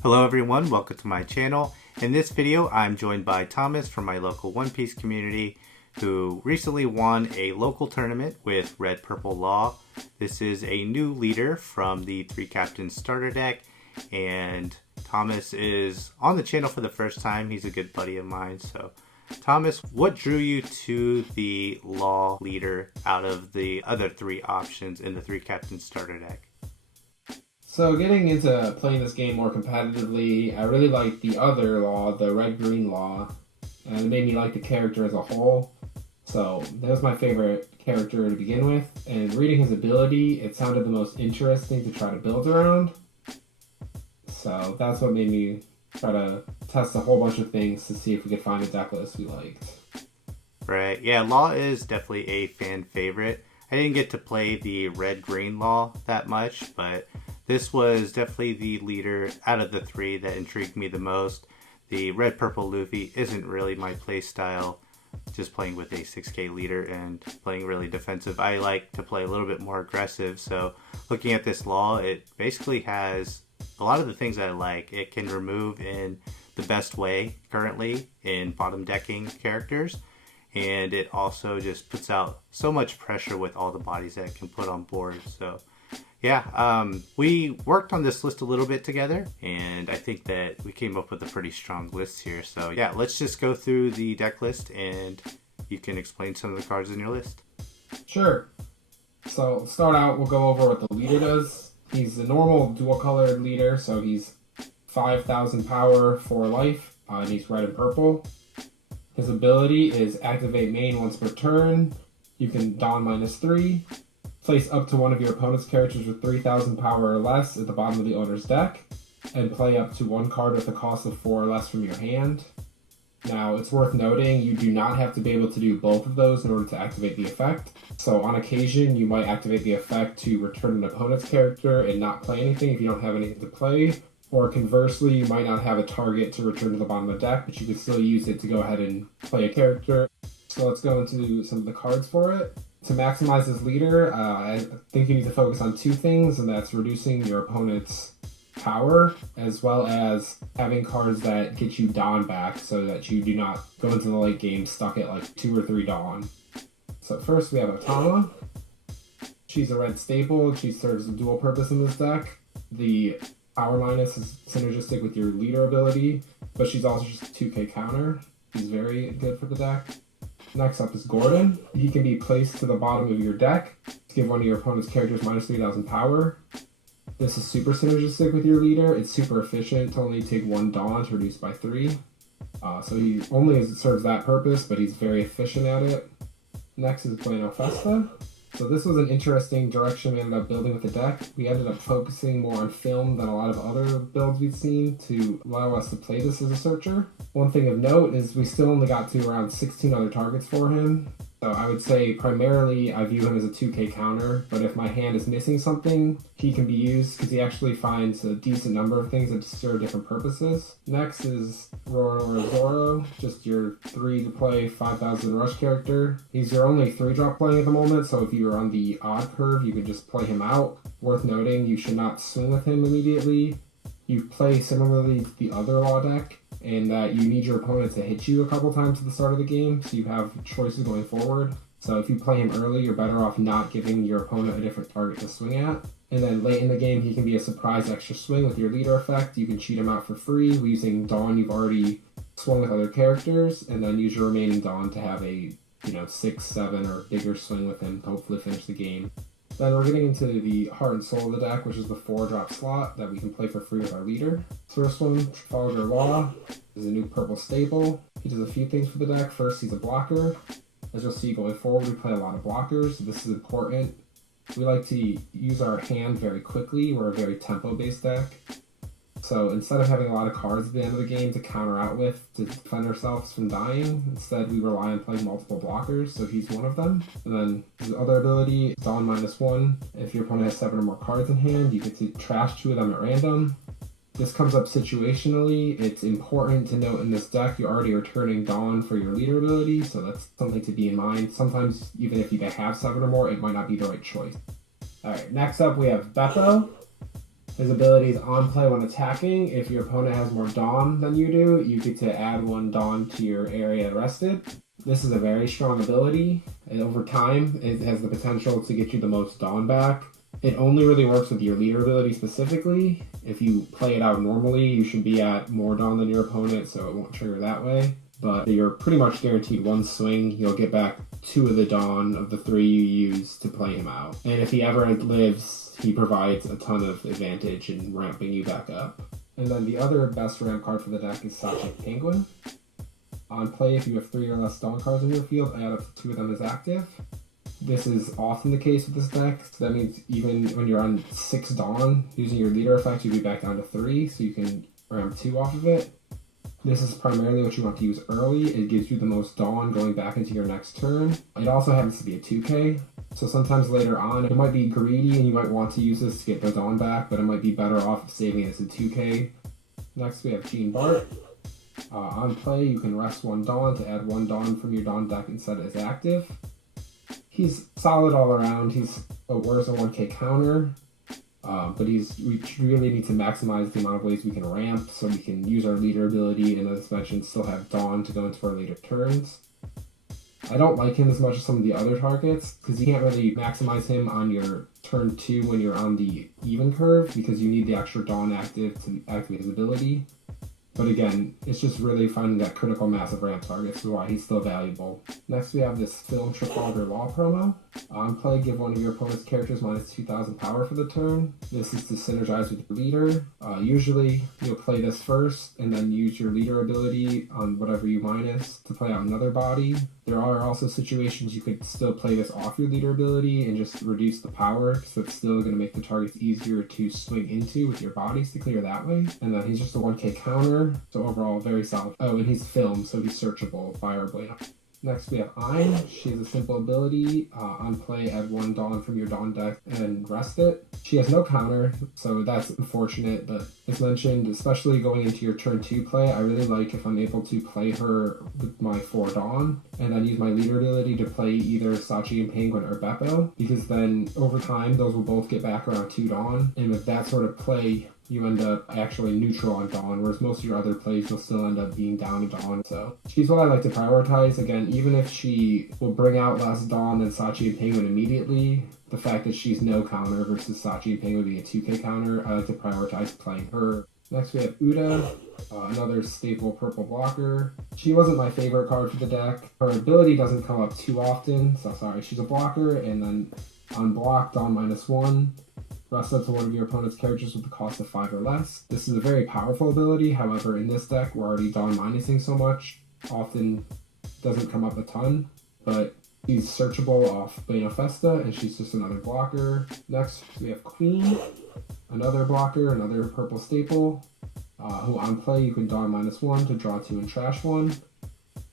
Hello everyone, welcome to my channel. In this video, I'm joined by Thomas from my local One Piece community who recently won a local tournament with Red Purple Law. This is a new leader from the 3 Captains starter deck, and Thomas is on the channel for the first time. He's a good buddy of mine. So Thomas, what drew you to the Law leader out of the other 3 options in the 3 Captains starter deck? So getting into playing this game more competitively, I really liked the other Law, the Red-Green Law, and it made me like the character as a whole. So that was my favorite character to begin with, and reading his ability, it sounded the most interesting to try to build around. So that's what made me try to test a whole bunch of things to see if we could find a deck list we liked. Right, yeah, Law is definitely a fan favorite. I didn't get to play the Red-Green Law that much, but this was definitely the leader out of the 3 that intrigued me the most. The Red-Purple Luffy isn't really my play style, just playing with a 6k leader and playing really defensive. I like to play a little bit more aggressive, so looking at this Law, it basically has a lot of the things that I like. It can remove in the best way currently in bottom decking characters, and it also just puts out so much pressure with all the bodies that it can put on board. So yeah, we worked on this list a little bit together, and I think that we came up with a pretty strong list here. So yeah, let's just go through the deck list and you can explain some of the cards in your list. Sure. So start out, we'll go over what the leader does. He's a normal dual colored leader, so he's 5,000 power, 4 life, and he's red and purple. His ability is activate main once per turn. You can don -3. Place up to one of your opponent's characters with 3,000 power or less at the bottom of the owner's deck, and play up to 1 card with a cost of 4 or less from your hand. Now, it's worth noting you do not have to be able to do both of those in order to activate the effect. So on occasion, you might activate the effect to return an opponent's character and not play anything if you don't have anything to play. Or conversely, you might not have a target to return to the bottom of the deck, but you can still use it to go ahead and play a character. So let's go into some of the cards for it. To maximize this leader, I think you need to focus on 2 things, and that's reducing your opponent's power, as well as having cards that get you Dawn back so that you do not go into the late game stuck at like 2 or 3 Dawn. So first we have Otama. She's a red staple. She serves a dual purpose in this deck. The power minus is synergistic with your leader ability, but she's also just a 2k counter. She's very good for the deck. Next up is Gordon. He can be placed to the bottom of your deck to give one of your opponent's characters -3,000 power. This is super synergistic with your leader. It's super efficient to only take 1 Dawn to reduce by 3. So he only serves that purpose, but he's very efficient at it. Next is Bueno Festa. So this was an interesting direction we ended up building with the deck. We ended up focusing more on film than a lot of other builds we've seen to allow us to play this as a searcher. One thing of note is we still only got to around 16 other targets for him. So I would say primarily I view him as a 2k counter, but if my hand is missing something, he can be used because he actually finds a decent number of things that serve different purposes. Next is Zoro, just your 3 to play 5,000 rush character. He's your only 3-drop playing at the moment, so if you're on the odd curve, you could just play him out. Worth noting, you should not swing with him immediately. You play similarly to the other Law deck, and that you need your opponent to hit you a couple times at the start of the game, so you have choices going forward. So if you play him early, you're better off not giving your opponent a different target to swing at. And then late in the game, he can be a surprise extra swing with your leader effect. You can cheat him out for free using Dawn you've already swung with other characters, and then use your remaining Dawn to have a 6, 7, or bigger swing with him to hopefully finish the game. Then we're getting into the heart and soul of the deck, which is the 4-drop slot that we can play for free with our leader. First one, Trafalgar Law, is a new purple staple. He does a few things for the deck. First, he's a blocker. As you'll see going forward, we play a lot of blockers. This is important. We like to use our hand very quickly. We're a very tempo-based deck. So instead of having a lot of cards at the end of the game to counter out with to defend ourselves from dying, instead we rely on playing multiple blockers, so he's one of them. And then his other ability, Dawn -1. If your opponent has 7 or more cards in hand, you get to trash 2 of them at random. This comes up situationally. It's important to note in this deck you're already returning Dawn for your leader ability, so that's something to be in mind. Sometimes even if you have 7 or more, it might not be the right choice. Alright, next up we have Beppo. His ability is on play when attacking. If your opponent has more Dawn than you do, you get to add 1 Dawn to your area rested. This is a very strong ability, and over time, it has the potential to get you the most Dawn back. It only really works with your leader ability specifically. If you play it out normally, you should be at more Dawn than your opponent, so it won't trigger that way. But you're pretty much guaranteed 1 swing. You'll get back 2 of the Dawn of the 3 you use to play him out. And if he ever lives, he provides a ton of advantage in ramping you back up. And then the other best ramp card for the deck is Sachi Penguin. On play, if you have 3 or less Dawn cards in your field, add up to 2 of them as active. This is often the case with this deck, so that means even when you're on 6 Dawn, using your leader effect, you'll be back down to 3, so you can ramp 2 off of it. This is primarily what you want to use early. It gives you the most Dawn going back into your next turn. It also happens to be a 2K, so sometimes later on, it might be greedy and you might want to use this to get the Dawn back, but it might be better off saving it as a 2K. Next we have Gene Bart. On play, you can rest 1 Dawn to add 1 Dawn from your Dawn deck and set it as active. He's solid all around. He's wears a 1K counter, but we really need to maximize the amount of ways we can ramp so we can use our leader ability and, as mentioned, still have Dawn to go into our later turns. I don't like him as much as some of the other targets because you can't really maximize him on your turn 2 when you're on the even curve because you need the extra Dawn active to activate his ability. But again, it's just really finding that critical mass of ramp targets is why he's still valuable. Next we have this film Trafalgar Law promo. On play, give one of your opponent's characters minus 2,000 power for the turn. This is to synergize with your leader. Usually you'll play this first and then use your leader ability on whatever you minus to play out another body. There are also situations you could still play this off your leader ability and just reduce the power because it's still going to make the targets easier to swing into with your bodies to clear that way. And then he's just a 1K counter, so overall very solid. Oh, and he's filmed, so he's searchable by our blade. Next we have Ein. She has a simple ability. On play, add 1 Dawn from your Dawn deck and rest it. She has no counter, so that's unfortunate, but as mentioned, especially going into your turn 2 play, I really like if I'm able to play her with my 4 Dawn, and then use my leader ability to play either Sachi and Penguin or Beppo, because then over time, those will both get back around 2 Dawn, and with that sort of play, you end up actually neutral on Dawn, whereas most of your other plays will still end up being down to Dawn. So she's what I like to prioritize. Again, even if she will bring out less Dawn than Sachi and Penguin immediately, the fact that she's no counter versus Sachi and Penguin being a 2K counter, I like to prioritize playing her. Next we have Uda, another staple purple blocker. She wasn't my favorite card for the deck. Her ability doesn't come up too often, so sorry, she's a blocker, and then on block, Dawn -1. Rest up to one of your opponent's characters with the cost of 5 or less. This is a very powerful ability, however, in this deck, we're already Dawn minusing so much, often doesn't come up a ton, but she's searchable off Bane Festa, and she's just another blocker. Next, we have Queen, another blocker, another purple staple, who on play you can Dawn -1 to draw 2 and trash 1.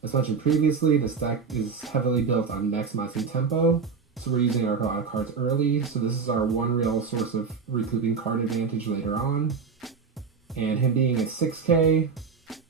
As mentioned previously, this deck is heavily built on maximizing tempo, so we're using our cards early, so this is our one real source of recouping card advantage later on. And him being a 6K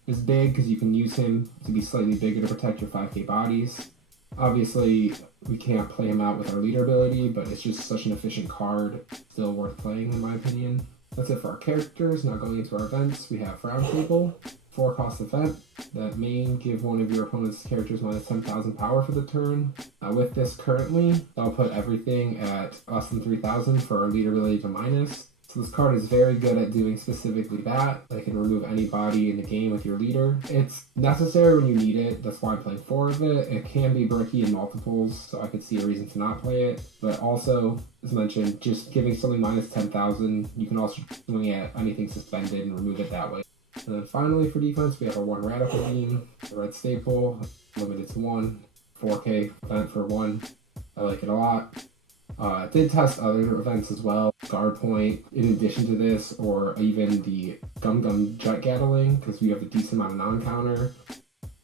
is big because you can use him to be slightly bigger to protect your 5K bodies. Obviously, we can't play him out with our leader ability, but it's just such an efficient card, still worth playing in my opinion. That's it for our characters. Now going into our events, we have Roundtable, 4-cost event. That main, give one of your opponent's characters minus 10,000 power for the turn. With this currently, I'll put everything at less than 3,000 for our leader ability to minus. So this card is very good at doing specifically that. It can remove any body in the game with your leader. It's necessary when you need it, that's why I'm playing 4 of it. It can be bricky in multiples, so I could see a reason to not play it. But also, as mentioned, just giving something minus 10,000, you can also swing at anything suspended and remove it that way. And then finally for defense, we have a 1 Radical Beam, a red staple, limited to 1, 4K event for 1. I like it a lot. I did test other events as well, Guard Point in addition to this, or even the Gum Gum Jet Gatling, because we have a decent amount of non-counter.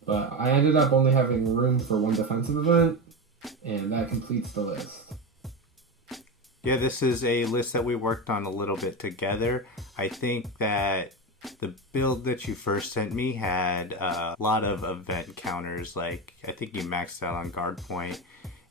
But I ended up only having room for 1 defensive event, and that completes the list. Yeah, this is a list that we worked on a little bit together. I think that the build that you first sent me had a lot of event counters, like I think you maxed out on Guard Point.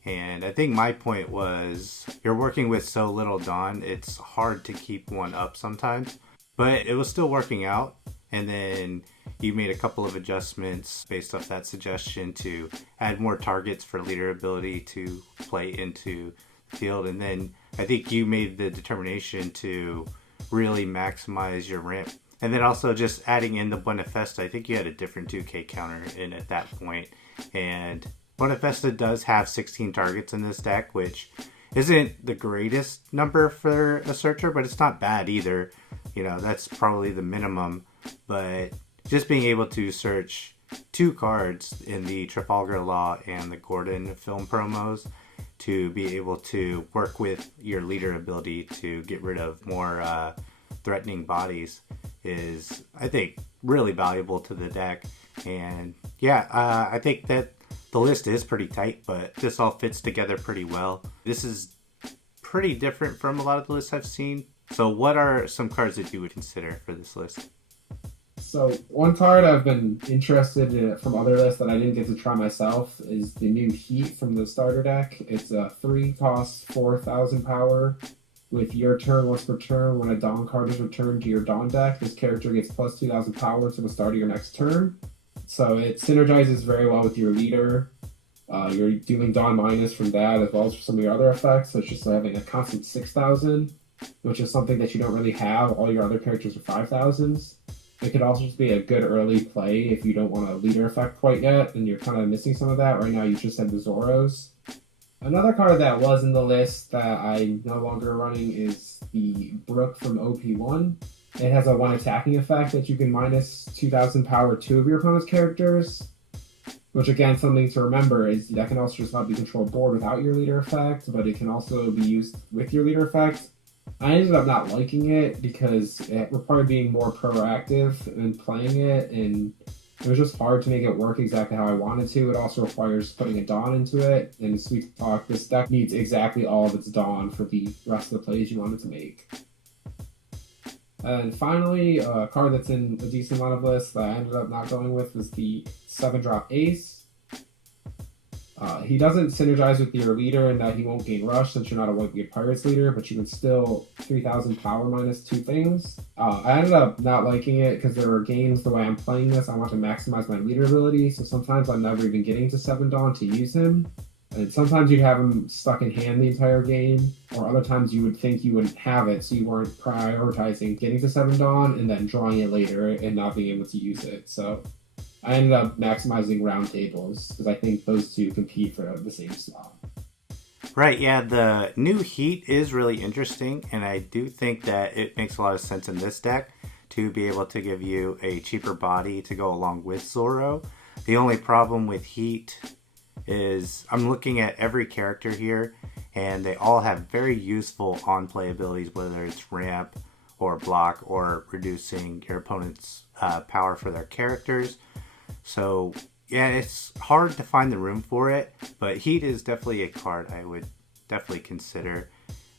And I think my point was you're working with so little Dawn, it's hard to keep one up sometimes. But it was still working out. And then you made a couple of adjustments based off that suggestion to add more targets for leader ability to play into the field. And then I think you made the determination to really maximize your ramp. And then also just adding in the Buenafesta, I think you had a different 2K counter in at that point. And Buenafesta does have 16 targets in this deck, which isn't the greatest number for a searcher, but it's not bad either. You know, that's probably the minimum. But just being able to search 2 cards in the Trafalgar Law and the Gordon film promos to be able to work with your leader ability to get rid of more threatening bodies is, I think, really valuable to the deck. And yeah, I think that the list is pretty tight, but this all fits together pretty well. This is pretty different from a lot of the lists I've seen. So what are some cards that you would consider for this list? So one card I've been interested in from other lists that I didn't get to try myself is the new Heat from the starter deck. It's a 3 cost, 4,000 power. With your turn, once per turn, when a Dawn card is returned to your Dawn deck, this character gets plus 2,000 power to the start of your next turn. So it synergizes very well with your leader. You're doing Dawn minus from that as well as for some of your other effects, such as having a constant 6,000, which is something that you don't really have. All your other characters are 5,000s. It could also just be a good early play if you don't want a leader effect quite yet, and you're kind of missing some of that. Right now, you just have the Zoros. Another card that was in the list that I'm no longer running is the Brook from OP1. It has a 1 attacking effect that you can minus 2,000 power 2 of your opponent's characters, which again, something to remember is that can also just not be controlled board without your leader effect, but it can also be used with your leader effect. I ended up not liking it because it required being more proactive in playing it, and it was just hard to make it work exactly how I wanted to. It also requires putting a Dawn into it, and sweet talk, this deck needs exactly all of its Dawn for the rest of the plays you want it to make. And finally, a card that's in a decent amount of lists that I ended up not going with was the 7-drop Ace. He doesn't synergize with your leader in that he won't gain rush since you're not a Whitebeard Pirates leader, but you can still 3,000 power minus 2 things. I ended up not liking it because there were games, the way I'm playing this, I want to maximize my leader ability, so sometimes I'm never even getting to 7 Dawn to use him. And sometimes you'd have him stuck in hand the entire game, or other times you would think you wouldn't have it, so you weren't prioritizing getting to 7 Dawn and then drawing it later and not being able to use it. So I ended up maximizing round tables because I think those two compete for the same slot. Right, yeah, the new Heat is really interesting, and I do think that it makes a lot of sense in this deck to be able to give you a cheaper body to go along with Zoro. The only problem with Heat is I'm looking at every character here, and they all have very useful on-play abilities, whether it's ramp or block or reducing your opponent's power for their characters. So yeah, it's hard to find the room for it, but Heat is definitely a card I would definitely consider.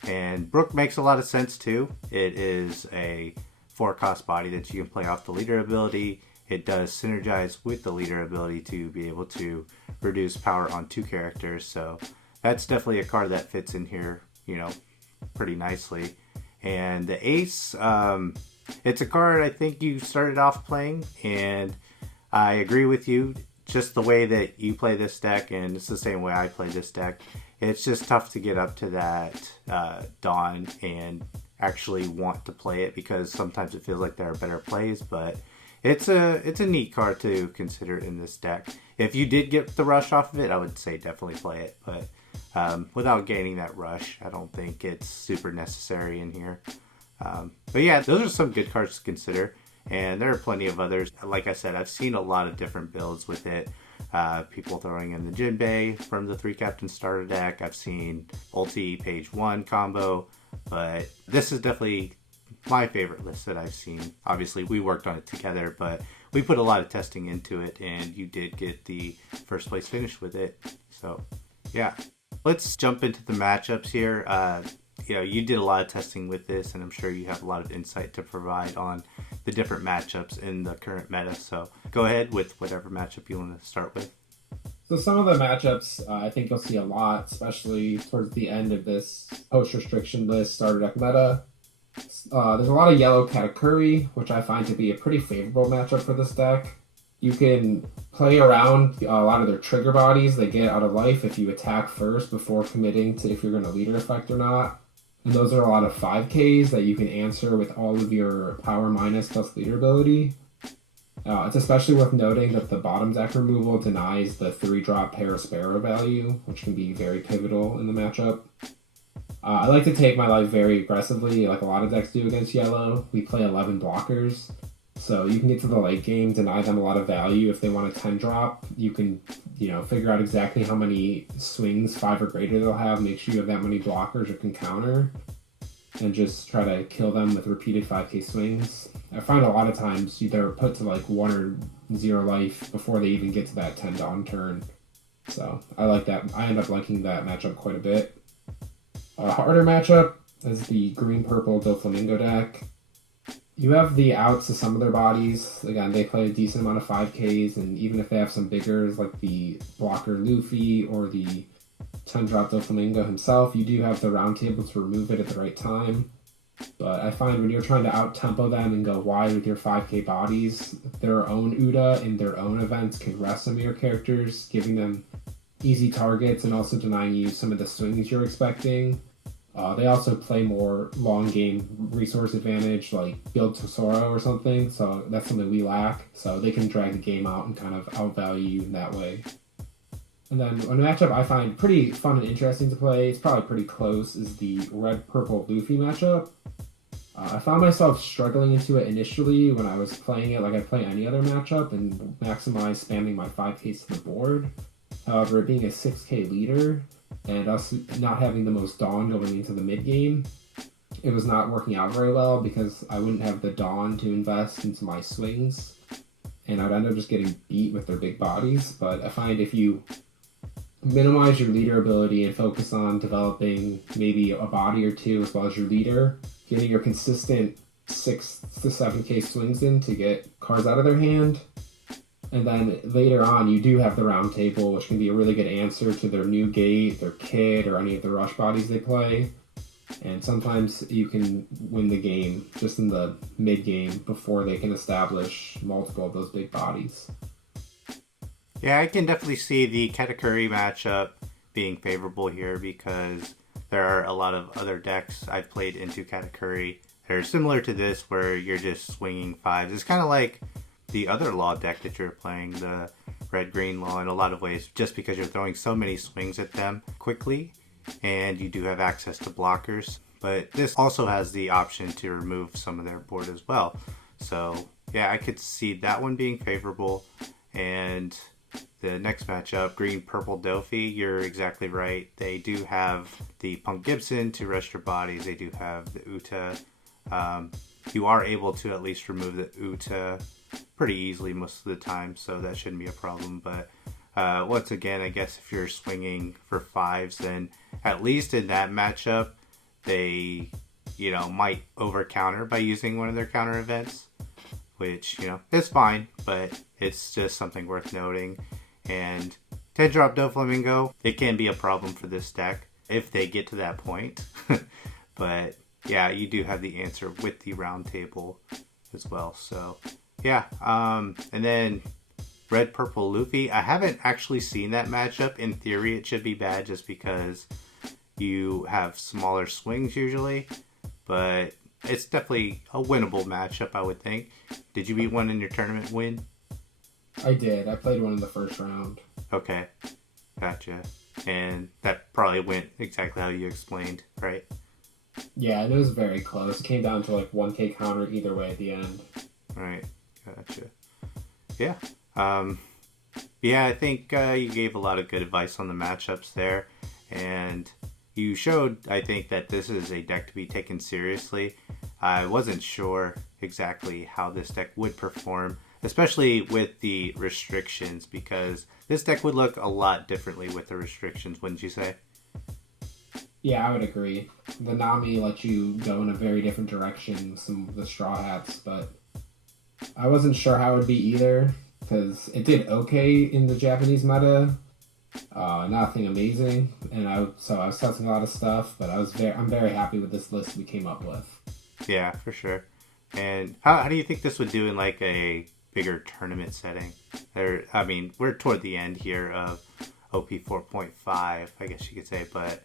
And Brook makes a lot of sense too. It is a 4-cost body that you can play off the leader ability. It does synergize with the leader ability to be able to reduce power on 2 characters. So that's definitely a card that fits in here, you know, pretty nicely. And the Ace, it's a card I think you started off playing, and I agree with you. Just the way that you play this deck, and it's the same way I play this deck, it's just tough to get up to that Dawn and actually want to play it, because sometimes it feels like there are better plays, but it's a neat card to consider in this deck. If you did get the rush off of it, I would say definitely play it, but without gaining that rush, I don't think it's super necessary in here. But yeah, those are some good cards to consider. And there are plenty of others. Like I said, I've seen a lot of different builds with it. People throwing in the Jinbei from the 3-captain starter deck. I've seen Ulti Page 1 combo. But this is definitely my favorite list that I've seen. Obviously, we worked on it together, but we put a lot of testing into it. And you did get the first place finish with it. So, yeah. Let's jump into the matchups here. You know, you did a lot of testing with this, and I'm sure you have a lot of insight to provide on the different matchups in the current meta. So go ahead with whatever matchup you want to start with. So some of the matchups I think you'll see a lot, especially towards the end of this post-restriction list starter deck meta. There's a lot of yellow Katakuri, which I find to be a pretty favorable matchup for this deck. You can play around a lot of their trigger bodies they get out of life if you attack first before committing to if you're going to leader effect or not. And those are a lot of 5Ks that you can answer with all of your power minus plus leader ability. It's especially worth noting that the bottom deck removal denies the 3-drop Parasparrow value, which can be very pivotal in the matchup. I like to take my life very aggressively, like a lot of decks do against yellow. We play 11 blockers, so you can get to the late game, deny them a lot of value. If they want a 10-drop, you can, figure out exactly how many swings, 5 or greater, they'll have, make sure you have that many blockers or can counter, and just try to kill them with repeated 5k swings. I find a lot of times they're put to like 1 or 0 life before they even get to that 10 dawn turn. So I like that. I end up liking that matchup quite a bit. A harder matchup is the green-purple Doflamingo deck. You have the outs of some of their bodies. Again, they play a decent amount of 5Ks, and even if they have some biggers like the blocker Luffy or the 10-drop Doflamingo himself, you do have the round table to remove it at the right time. But I find when you're trying to out-tempo them and go wide with your 5k bodies, their own Uda in their own events can rest some of your characters, giving them easy targets and also denying you some of the swings you're expecting. They also play more long game resource advantage, like build Tesoro or something, so that's something we lack. So they can drag the game out and kind of outvalue you in that way. And then a matchup I find pretty fun and interesting to play, it's probably pretty close, is the red-purple Luffy matchup. I found myself struggling into it initially when I was playing it like I play any other matchup and maximize spamming my 5Ks to the board. However, it being a 6k leader and us not having the most Dawn going into the mid game, it was not working out very well because I wouldn't have the Dawn to invest into my swings, and I'd end up just getting beat with their big bodies. But I find if you minimize your leader ability and focus on developing maybe a body or two as well as your leader, getting your consistent 6 to 7k swings in to get cards out of their hand, and then later on you do have the round table, which can be a really good answer to their new gate, their kid, or any of the rush bodies they play. And sometimes you can win the game just in the mid game before they can establish multiple of those big bodies. Yeah, I can definitely see the Katakuri matchup being favorable here because there are a lot of other decks I've played into Katakuri that are similar to this where you're just swinging 5s. It's kind of like the other Law deck that you're playing, the red-green Law, in a lot of ways, just because you're throwing so many swings at them quickly and you do have access to blockers. But this also has the option to remove some of their board as well. So yeah, I could see that one being favorable. And the next matchup, green-purple Dofi, you're exactly right. They do have the Punk Gibson to rest your bodies. They do have the Uta. You are able to at least remove the Uta pretty easily most of the time, so that shouldn't be a problem. But once again, I guess if you're swinging for 5s, then at least in that matchup, they, might over-counter by using one of their counter events, which, is fine, but it's just something worth noting. And 10-drop Doflamingo, it can be a problem for this deck if they get to that point. But yeah, you do have the answer with the round table as well. So yeah, and then red-purple Luffy, I haven't actually seen that matchup. In theory, it should be bad just because you have smaller swings usually, but it's definitely a winnable matchup, I would think. Did you beat one in your tournament win? I did. I played one in the first round. Okay, gotcha. And that probably went exactly how you explained, right? Yeah, it was very close. It came down to like 1k counter either way at the end. Right, gotcha. Yeah. Yeah, I think you gave a lot of good advice on the matchups there. And you showed, I think, that this is a deck to be taken seriously. I wasn't sure exactly how this deck would perform, especially with the restrictions, because this deck would look a lot differently with the restrictions, wouldn't you say? Yeah, I would agree. The Nami let you go in a very different direction with some of the Straw Hats, but I wasn't sure how it would be either, because it did okay in the Japanese meta, Nothing amazing, and I was testing a lot of stuff, but I'm very happy with this list we came up with. Yeah, for sure. And how do you think this would do in like a bigger tournament setting? I mean, we're toward the end here of OP04.5, I guess you could say, but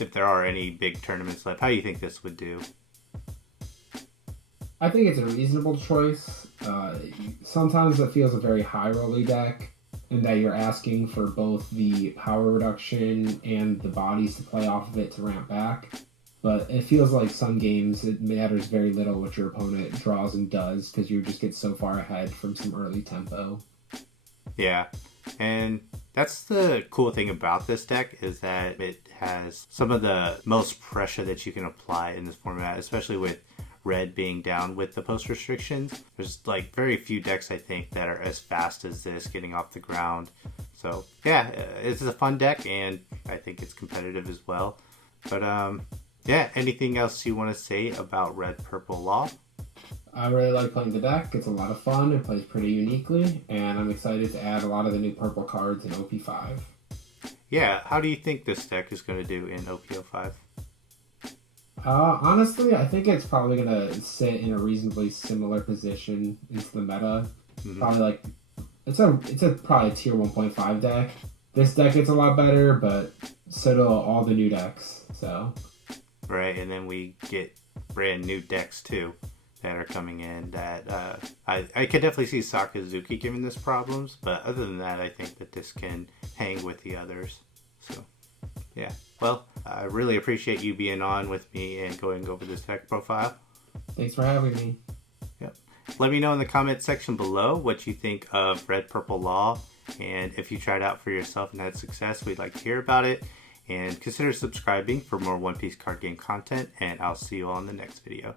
if there are any big tournaments left, how do you think this would do? I think it's a reasonable choice. Sometimes it feels a very high rolly deck, in that you're asking for both the power reduction and the bodies to play off of it to ramp back. But it feels like some games it matters very little what your opponent draws and does because you just get so far ahead from some early tempo. Yeah, and that's the cool thing about this deck is that it has some of the most pressure that you can apply in this format, especially with red being down with the post restrictions. There's like very few decks I think that are as fast as this getting off the ground. So yeah, it's a fun deck and I think it's competitive as well. But yeah, anything else you want to say about Red Purple Law? I really like playing the deck. It's a lot of fun. It plays pretty uniquely, and I'm excited to add a lot of the new purple cards in OP5. Yeah, how do you think this deck is going to do in OP05? Honestly, I think it's probably gonna sit in a reasonably similar position into the meta. Mm-hmm. Probably like it's a probably a tier 1.5 deck. This deck gets a lot better, but so do all the new decks. So right, and then we get brand new decks too that are coming in. That I could definitely see Sakazuki giving this problems, but other than that, I think that this can hang with the others. So yeah. Well, I really appreciate you being on with me and going over this deck profile. Thanks for having me. Yep. Let me know in the comment section below what you think of Red Purple Law, and if you tried out for yourself and had success, we'd like to hear about it. And consider subscribing for more One Piece card game content, and I'll see you all in the next video.